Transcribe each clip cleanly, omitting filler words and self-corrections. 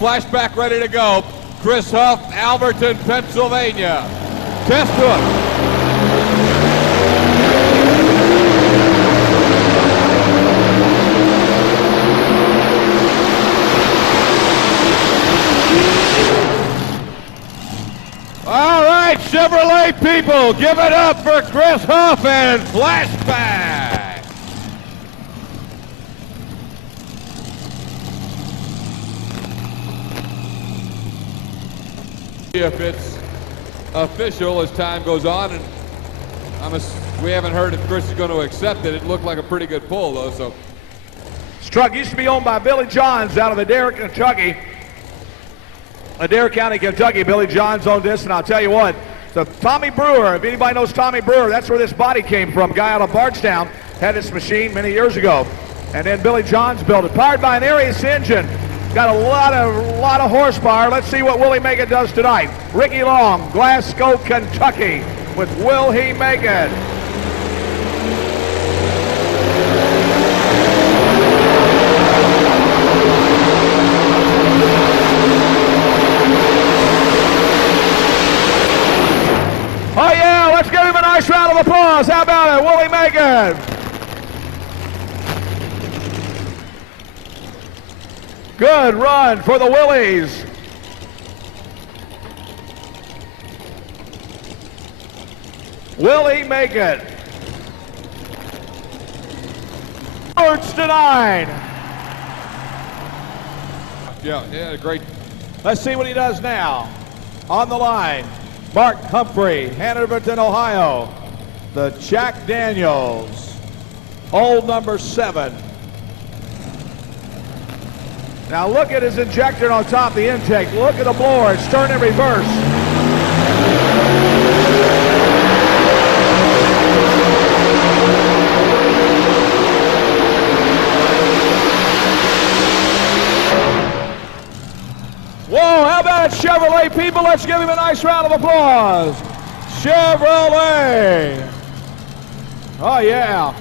flashback ready to go. Chris Huff, Alberton, Pennsylvania. Test hook. All right, Chevrolet people, give it up for Chris Huff and flashback. If it's official as time goes on, and we haven't heard if Chris is going to accept it. It looked like a pretty good pull, though. So, this truck used to be owned by Billy Johns out of Adair, Kentucky. Adair County, Kentucky. Billy Johns owned this, and I'll tell you what, so Tommy Brewer, if anybody knows Tommy Brewer, that's where this body came from. Guy out of Bardstown had this machine many years ago, and then Billy Johns built it. Powered by an Arius engine. Got a lot of horsepower. Let's see what Willie Make It does tonight. Ricky Long, Glasgow, Kentucky, with Will He Make It? Oh yeah, let's give him a nice round of applause. How about it? Will he make it? Good run for the Willies. Will he make it? Birds to 9. Yeah, great. Let's see what he does now. On the line, Mark Humphrey, Hanoverton, Ohio. The Jack Daniels, old number 7. Now look at his injector on top of the intake. Look at the blower, it's turned in reverse. Whoa, how about it, Chevrolet people? Let's give him a nice round of applause. Chevrolet. Oh yeah.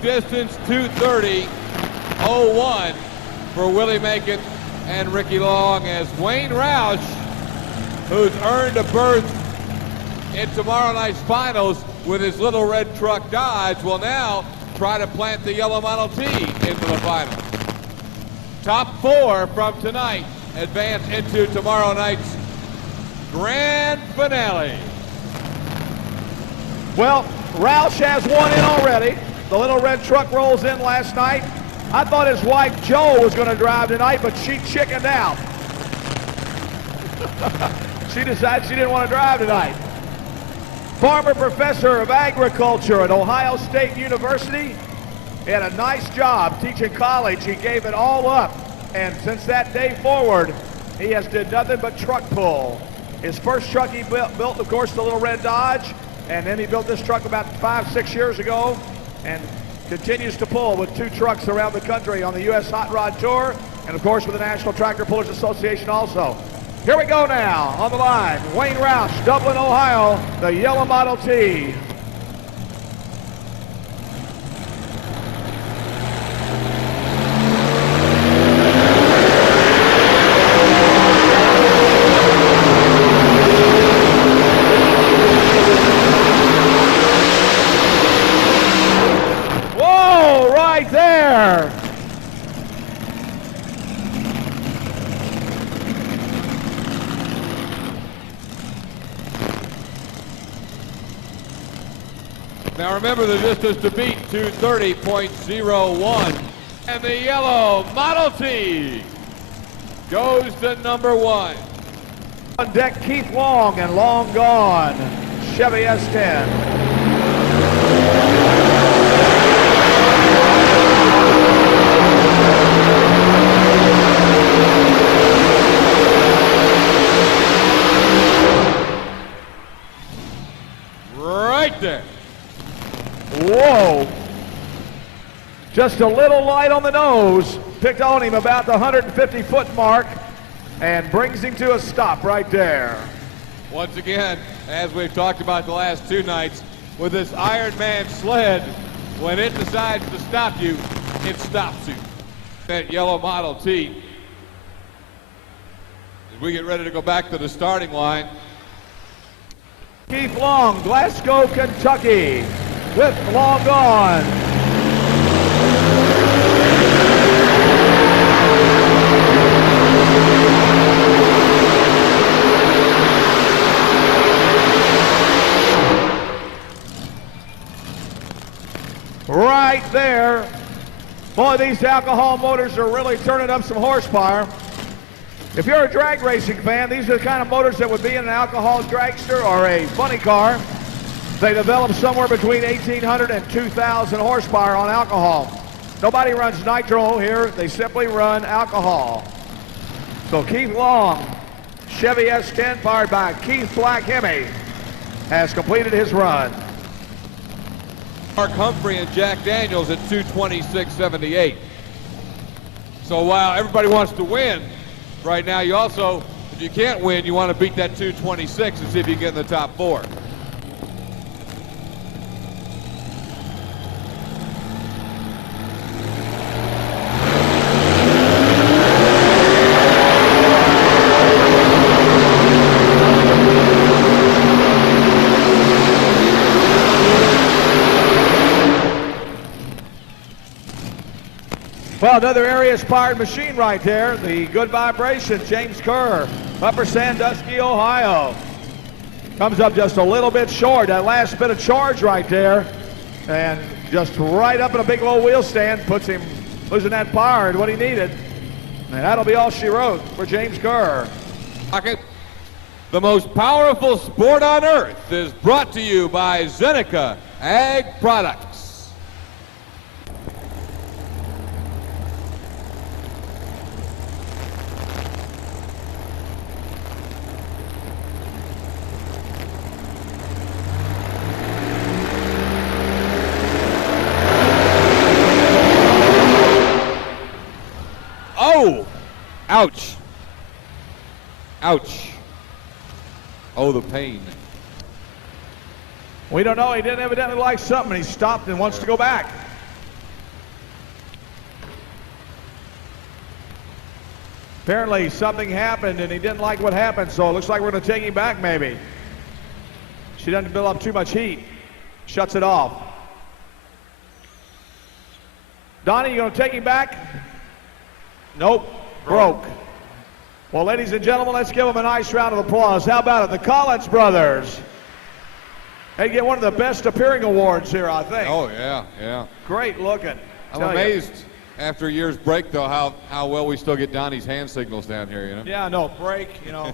Distance 2:30.01 for Willie Make It and Ricky Long, as Wayne Roush, who's earned a berth in tomorrow night's finals with his little red truck Dodge, will now try to plant the yellow Model T into the finals. Top 4 from tonight advance into tomorrow night's grand finale. Well, Roush has one in already. The little red truck rolls in last night. I thought his wife Jo was going to drive tonight, but she chickened out. She decided she didn't want to drive tonight. Former professor of agriculture at Ohio State University. He had a nice job teaching college. He gave it all up. And since that day forward, he has did nothing but truck pull. His first truck he built, of course, the little red Dodge. And then he built this truck about 5-6 years ago, and continues to pull with 2 trucks around the country on the U.S. Hot Rod Tour, and of course with the National Tractor Pullers Association also. Here we go now, on the line, Wayne Roush, Dublin, Ohio, the yellow Model T. There. Now remember the distance to beat, 2:30.01. And the yellow Model T goes to number 1. On deck, Keith Long and Long Gone, Chevy S10. Right there. Whoa. Just a little light on the nose. Picked on him about the 150-foot mark and brings him to a stop right there. Once again, as we've talked about the last 2 nights, with this Iron Man sled, When it decides to stop you, it stops you. That yellow Model T. As we get ready to go back to the starting line. Keith Long, Glasgow, Kentucky, with Long Gone. Right there. Boy, these alcohol motors are really turning up some horsepower. If you're a drag racing fan, these are the kind of motors that would be in an alcohol dragster or a funny car. They develop somewhere between 1,800 and 2,000 horsepower on alcohol. Nobody runs nitro here. They simply run alcohol. So Keith Long, Chevy S10 powered by Keith Black Hemi, has completed his run. Mark Humphrey and Jack Daniels at 2:26.78. So while everybody wants to win, right now you also, if you can't win, you want to beat that 2:26 and see if you can get in the top 4. Well, another area-inspired machine right there. The Good Vibration, James Kerr, Upper Sandusky, Ohio. Comes up just a little bit short. That last bit of charge right there. And just right up in a big low wheel stand. Puts him losing that power and what he needed. And that'll be all she wrote for James Kerr. The most powerful sport on earth is brought to you by Zeneca Ag Products. Oh! Ouch. Ouch. Oh, the pain. We don't know. He didn't evidently like something. He stopped and wants to go back. Apparently something happened and he didn't like what happened, so it looks like we're going to take him back maybe. She doesn't build up too much heat. Shuts it off. Donnie, you going to take him back? Nope. Broke. Well, ladies and gentlemen, let's give them a nice round of applause. How about it? The Collins brothers. They get one of the best appearing awards here, I think. Oh, yeah, yeah. Great looking. I'm amazed after a year's break, though, how well we still get Donnie's hand signals down here, you know? Yeah, no, break, you know.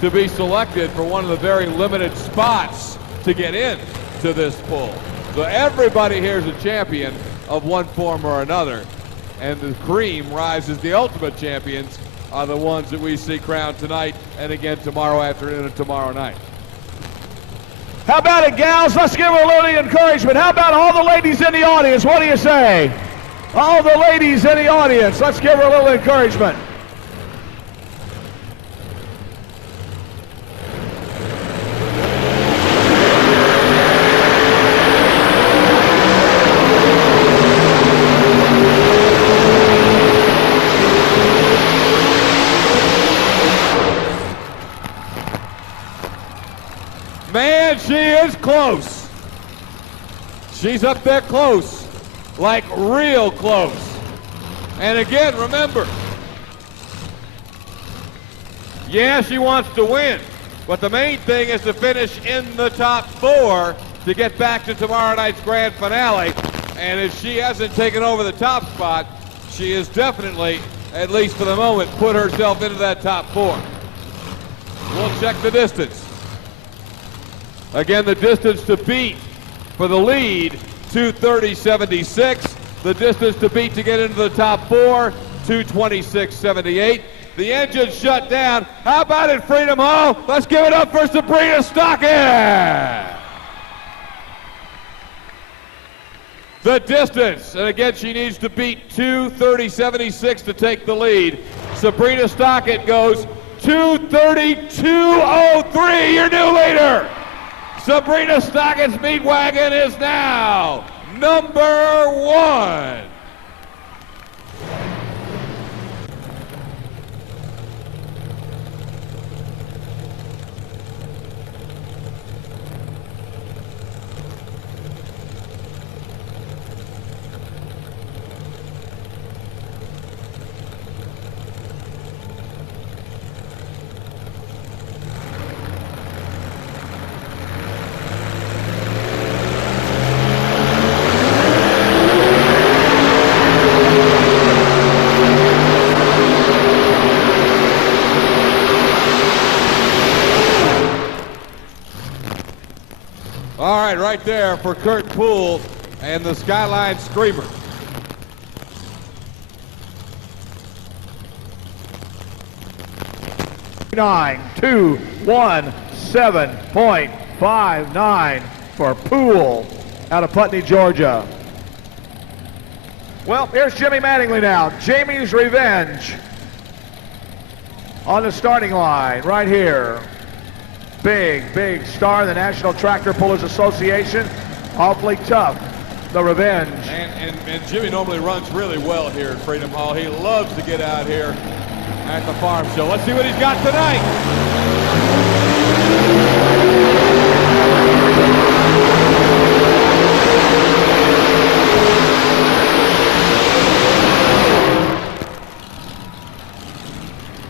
To be selected for one of the very limited spots to get in to this pool. So everybody here is a champion of one form or another. And the cream rises. The ultimate champions are the ones that we see crowned tonight and again tomorrow afternoon and tomorrow night. How about it, gals? Let's give her a little encouragement. How about all the ladies in the audience? What do you say? All the ladies in the audience, let's give her a little encouragement. Man, she is close. She's up there close, like real close. And again, remember, yeah, she wants to win, but the main thing is to finish in the top 4 to get back to tomorrow night's grand finale. And if she hasn't taken over the top spot, she is definitely, at least for the moment, put herself into that top 4. We'll check the distance. Again, the distance to beat for the lead, 2:30.76. The distance to beat to get into the top 4, 2:26.78. The engine shut down. How about it, Freedom Hall? Let's give it up for Sabrina Stockett. The distance, and again, she needs to beat 2:30.76 to take the lead. Sabrina Stockett goes 2:32.03, your new leader. Sabrina Stockett's meat wagon is now number 1. All right, right there for Kurt Poole and the Skyline Screamer. Nine, 2:17.59 for Poole out of Putney, Georgia. Well, here's Jimmy Mattingly now. Jamie's Revenge on the starting line right here. Big star in the National Tractor Pullers Association. Awfully tough, the Revenge. And Jimmy normally runs really well here at Freedom Hall. He loves to get out here at the farm show. Let's see what he's got tonight.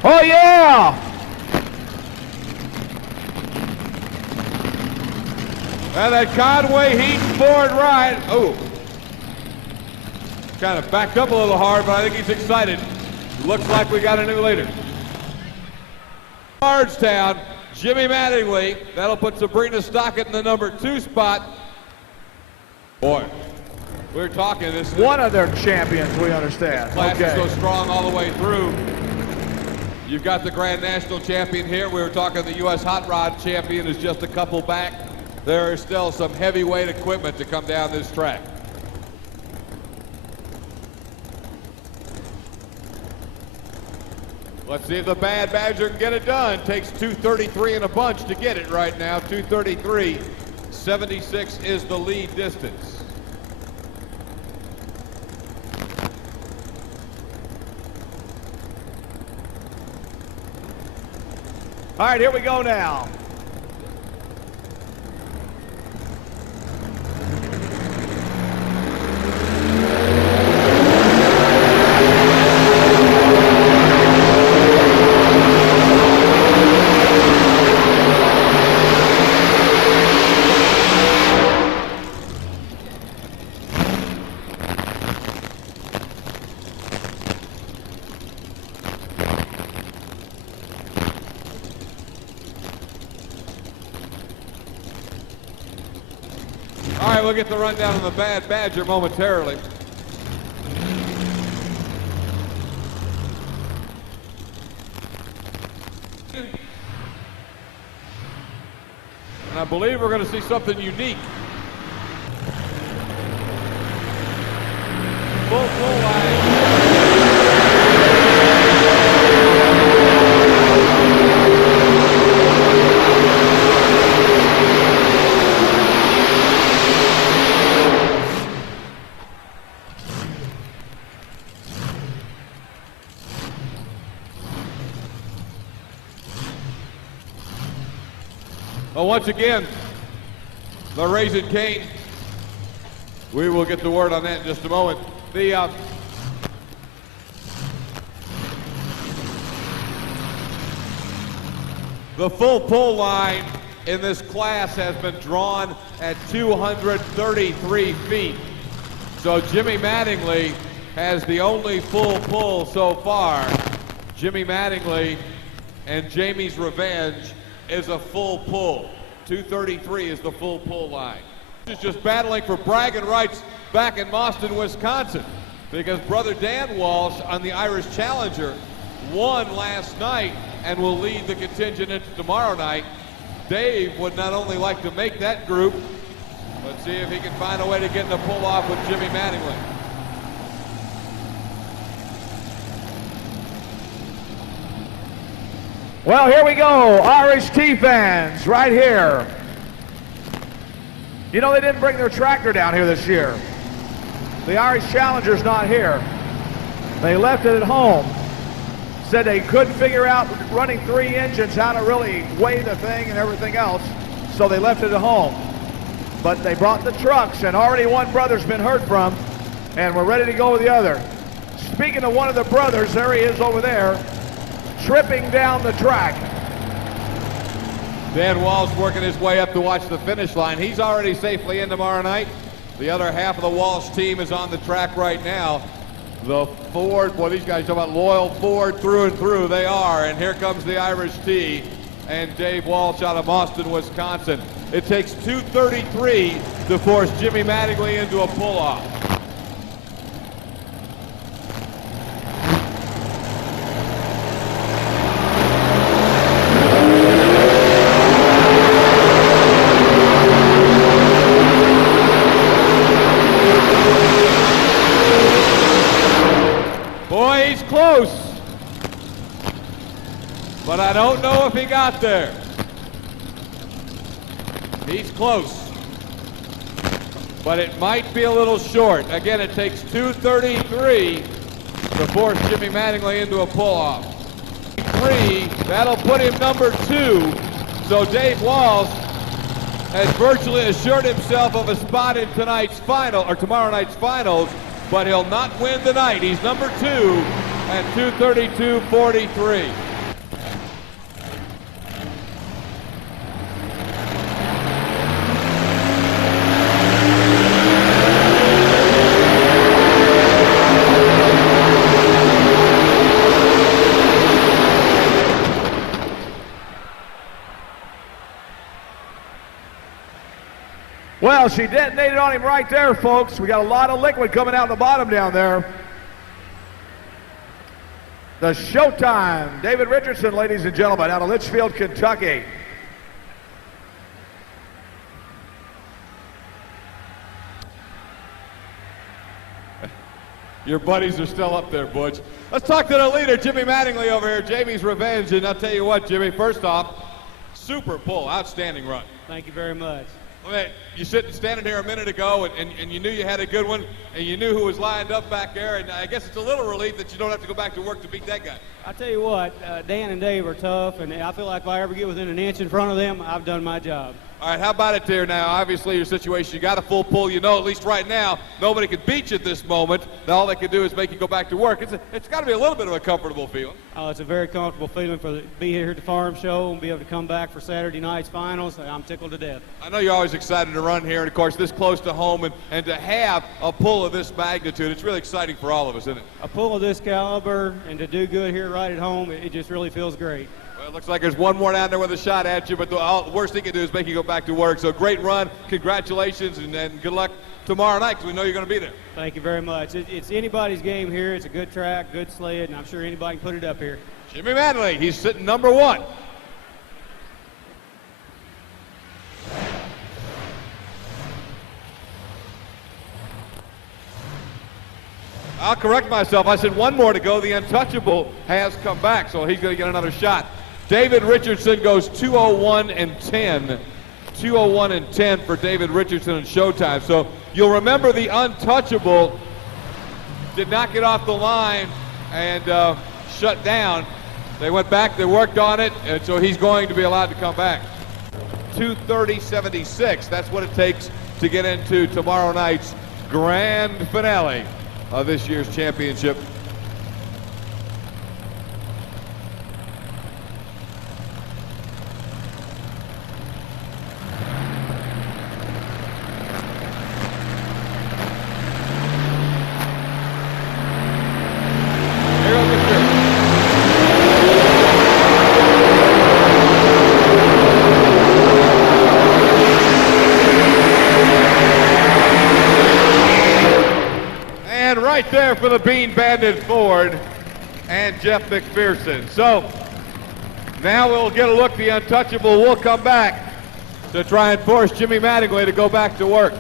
Oh yeah! And that Conway Heaton Ford ride. Oh, kind of backed up a little hard, but I think he's excited. Looks like we got a new leader. Bardstown, Jimmy Mattingly. That'll put Sabrina Stockett in the number 2 spot. Boy, we're talking this. One of their champions, we understand. Class is so strong all the way through. You've got the Grand National Champion here. We were talking the U.S. Hot Rod Champion is just a couple back. There is still some heavyweight equipment to come down this track. Let's see if the Bad Badger can get it done. Takes 2:33 in a bunch to get it right now. 2:33.76 is the lead distance. All right, here we go now. All right, we'll get the rundown on the Bad Badger momentarily. And I believe we're going to see something unique. Full line. Well, once again, the Raising Cane. We will get the word on that in just a moment. The full pull line in this class has been drawn at 233 feet. So Jimmy Mattingly has the only full pull so far. Jimmy Mattingly and Jamie's Revenge is a full pull. 233 is the full pull line. This is just battling for bragging rights back in Boston, Wisconsin, because brother Dan Walsh on the Irish Challenger won last night and will lead the contingent into tomorrow night. Dave would not only like to make that group, but see if he can find a way to get the pull off with Jimmy Mattingly. Well, here we go, Irish Tea fans, right here. You know, they didn't bring their tractor down here this year. The Irish Challenger's not here. They left it at home. Said they couldn't figure out running 3 engines, how to really weigh the thing and everything else, so they left it at home. But they brought the trucks, and already one brother's been heard from, and we're ready to go with the other. Speaking of one of the brothers, there he is over there, tripping down the track. Dan Walsh working his way up to watch the finish line. He's already safely in tomorrow night. The other half of the Walsh team is on the track right now. The Ford, boy, these guys talk about loyal Ford through and through. They are, and here comes the Irish T and Dave Walsh out of Austin, Wisconsin. It takes 2:33 to force Jimmy Mattingly into a pull-off. Boy, he's close, but I don't know if he got there. He's close, but it might be a little short. Again, it takes 2:33 to force Jimmy Mattingly into a pull-off. 3, that'll put him number 2. So Dave Walsh has virtually assured himself of a spot in tonight's final, or tomorrow night's finals, but he'll not win the night. He's number 2 at 2:32.43. Well, she detonated on him right there, folks. We got a lot of liquid coming out the bottom down there. The Showtime, David Richardson, ladies and gentlemen, out of Litchfield, Kentucky. Your buddies are still up there, Butch. Let's talk to the leader, Jimmy Mattingly over here, Jamie's revenge. And I'll tell you what, Jimmy, first off, super pull, outstanding run. Thank you very much. I mean, you standing here a minute ago, and you knew you had a good one, and you knew who was lined up back there, and I guess it's a little relief that you don't have to go back to work to beat that guy. I tell you what, Dan and Dave are tough, and I feel like if I ever get within an inch in front of them, I've done my job. All right, how about it there now? Obviously, your situation, you got a full pull. You know, at least right now, nobody can beat you at this moment. All they can do is make you go back to work. It's got to be a little bit of a comfortable feeling. Oh, it's a very comfortable feeling to be here at the farm show and be able to come back for Saturday night's finals. I'm tickled to death. I know you're always excited to run here, and of course, this close to home, and to have a pull of this magnitude, it's really exciting for all of us, isn't it? A pull of this caliber and to do good here right at home, it just really feels great. Well, it looks like there's one more down there with a shot at you, but the worst thing you can do is make you go back to work. So great run, congratulations, and good luck tomorrow night, because we know you're going to be there. Thank you very much. It's anybody's game here. It's a good track, good sled, and I'm sure anybody can put it up here. Jimmy Mattingly, he's sitting number 1. I'll correct myself. I said one more to go. The Untouchable has come back, so he's going to get another shot. David Richardson goes 2:01 and 10. 2:01 and 10 for David Richardson in Showtime. So you'll remember the Untouchable did not get off the line and shut down. They went back, they worked on it, and so he's going to be allowed to come back. 2:30.76. That's what it takes to get into tomorrow night's grand finale of this year's championship. Here goes the shirt. And right there for the Bean Bandit Ford and Jeff McPherson. So now we'll get a look. The Untouchable will come back to try and force Jimmy Mattingly to go back to work.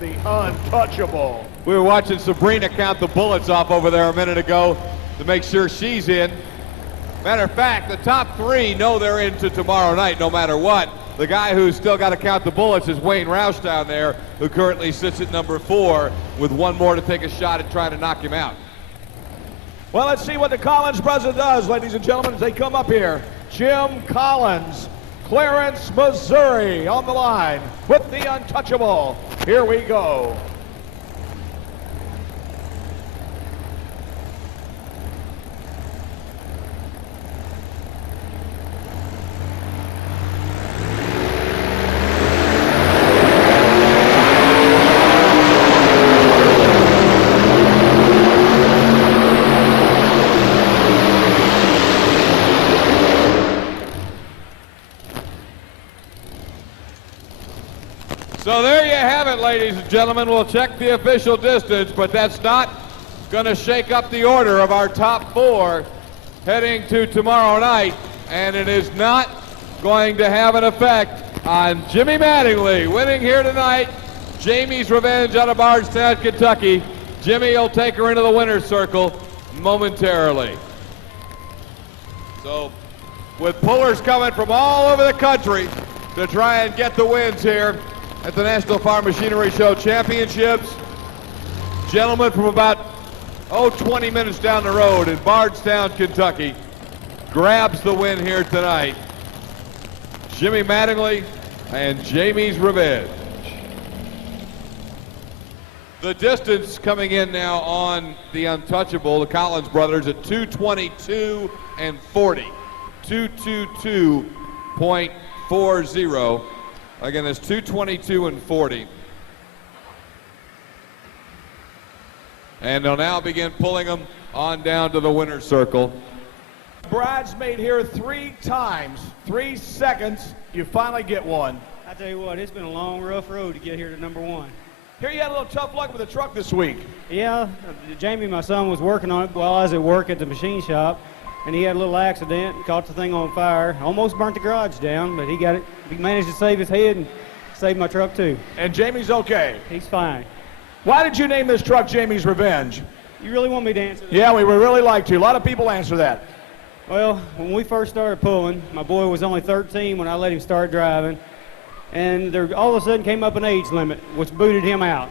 The Untouchable. We were watching Sabrina count the bullets off over there a minute ago to make sure she's in. Matter of fact, the top 3 know they're into tomorrow night no matter what. The guy who's still got to count the bullets is Wayne Roush down there, who currently sits at number 4 with one more to take a shot at trying to knock him out. Well, let's see what the Collins brother does, ladies and gentlemen, as they come up here. Jim Collins, Clarence, Missouri, on the line with the Untouchable. Here we go. So there you have it, ladies and gentlemen. We'll check the official distance, but that's not going to shake up the order of our top 4 heading to tomorrow night, and it is not going to have an effect on Jimmy Mattingly winning here tonight. Jamie's revenge out of Bardstown, Kentucky. Jimmy will take her into the winner's circle momentarily. So with pullers coming from all over the country to try and get the wins here at the National Farm Machinery Show Championships. Gentlemen from about, 20 minutes down the road in Bardstown, Kentucky, grabs the win here tonight. Jimmy Mattingly and Jamie's Revenge. The distance coming in now on the Untouchable, the Collins brothers, at 2:22 and 40. 2:22.40. Again, it's 2:22 and 40. And they'll now begin pulling them on down to the winner's circle. Bridesmaid here 3 times, 3 seconds, you finally get one. I tell you what, it's been a long, rough road to get here to number 1. Here you had a little tough luck with the truck this week. Yeah, Jamie, my son, was working on it while I was at work at the machine shop, and he had a little accident, caught the thing on fire, almost burnt the garage down, but he managed to save his head and save my truck too. And Jamie's okay. He's fine. Why did you name this truck Jamie's Revenge? You really want me to answer that? Yeah, we would really like to. A lot of people answer that. Well, when we first started pulling, my boy was only 13 when I let him start driving, and there all of a sudden came up an age limit, which booted him out.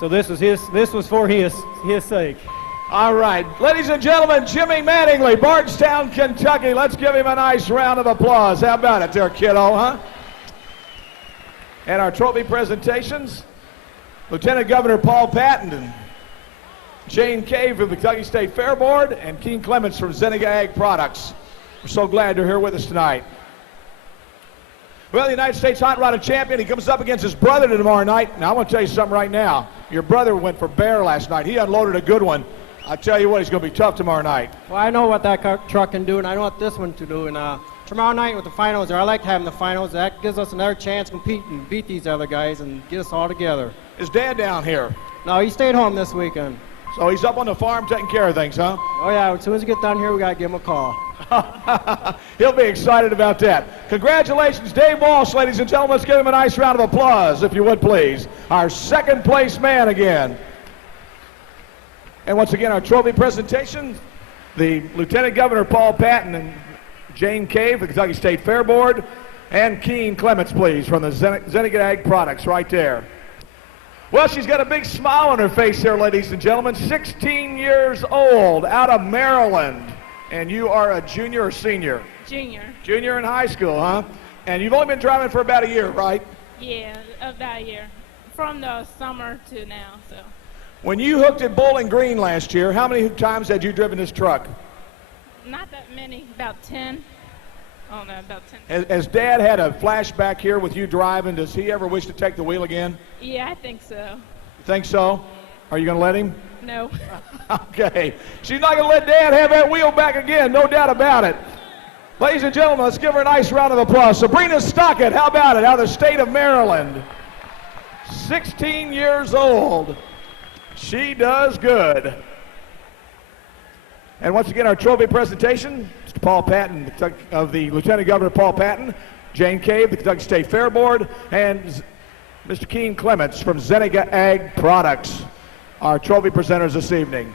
So this was for his sake. All right, ladies and gentlemen, Jimmy Mattingly, Bardstown, Kentucky. Let's give him a nice round of applause. How about it there, kiddo, huh? And our trophy presentations, Lieutenant Governor Paul Patton and Jane Cave from the Kentucky State Fair Board and Keen Clements from Zeniga Ag Products. We're so glad you're here with us tonight. Well, the United States Hot Rodded Champion, he comes up against his brother tomorrow night. Now, I want to tell you something right now. Your brother went for bear last night. He unloaded a good one. I tell you what, he's going to be tough tomorrow night. Well, I know what that truck can do, and I know what this one to do. And tomorrow night with the finals, I like having the finals. That gives us another chance to compete and beat these other guys and get us all together. Is Dad down here? No, he stayed home this weekend. So he's up on the farm taking care of things, huh? Oh, yeah, as soon as we get down here, we got to give him a call. He'll be excited about that. Congratulations, Dave Walsh, ladies and gentlemen. Let's give him a nice round of applause, if you would, please. Our second place man again. And once again, our trophy presentation, the Lieutenant Governor Paul Patton and Jane Cave, the Kentucky State Fair Board, and Keen Clements, please, from the Zeniga Ag Products right there. Well, she's got a big smile on her face here, ladies and gentlemen. 16 years old, out of Maryland. And you are a junior or senior? Junior. Junior in high school, huh? And you've only been driving for about a year, right? Yeah, about a year. From the summer to now, so. When you hooked at Bowling Green last year, how many times had you driven this truck? Not that many, about 10. Oh, no, about 10. Has Dad had a flashback here with you driving? Does he ever wish to take the wheel again? Yeah, I think so. Think so? Are you going to let him? No. Okay. She's not going to let Dad have that wheel back again, no doubt about it. Ladies and gentlemen, let's give her a nice round of applause. Sabrina Stockett, how about it, out of the state of Maryland. 16 years old. She does good. And once again, our trophy presentation, Mr. Paul Patton, of the Lieutenant Governor Paul Patton, Jane Cave, the Kentucky State Fair Board, and Mr. Keen Clements from Zeniga Ag Products, our trophy presenters this evening.